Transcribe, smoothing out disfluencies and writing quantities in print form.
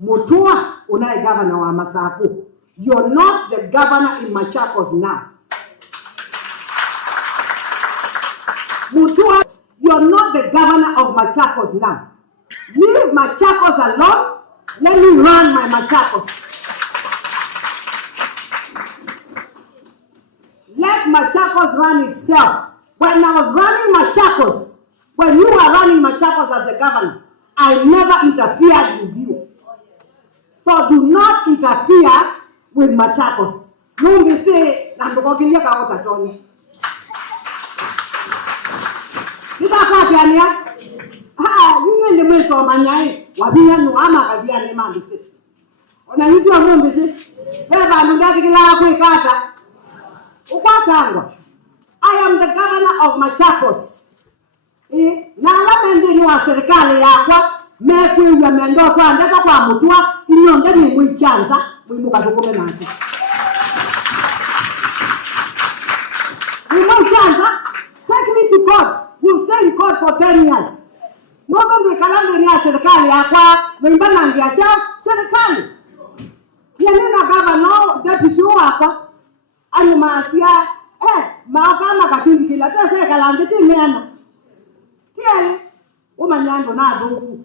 Mutua unaye governor wa Masaku. You're not the governor in Machakos now. Mutua, you're not the governor of Machakos now. Leave Machakos alone. Let me run my Machakos. Let Machakos run itself. When I was running Machakos, when you were running Machakos as the governor, I never interfered with you. So do not interfere with Machakos. No me say, "Nandokogilia ka ota Tony." Nitakwatiania. You need the way so manyai. Wabiya no ama kabia ne ma bese. Ona hizo ambo bese. Beba ndaki kila kwa ikata. Ukwatangwa. I am the governor of Machakos. Na la ndini wa serikali yakwa meku ya mendo kwa ndeka kwa Mutua ilionge ni mwichanza mwimuka tukome nake. Mwimuka take me to court. You stay in court for 10 years. Mungu ndikalande ni serikali yakwa mwimbana ndiacha serikali. Yenena governor deputy wako ani maasia maakama katindikila tese kalande tinyana. Tiele umanyando na doku.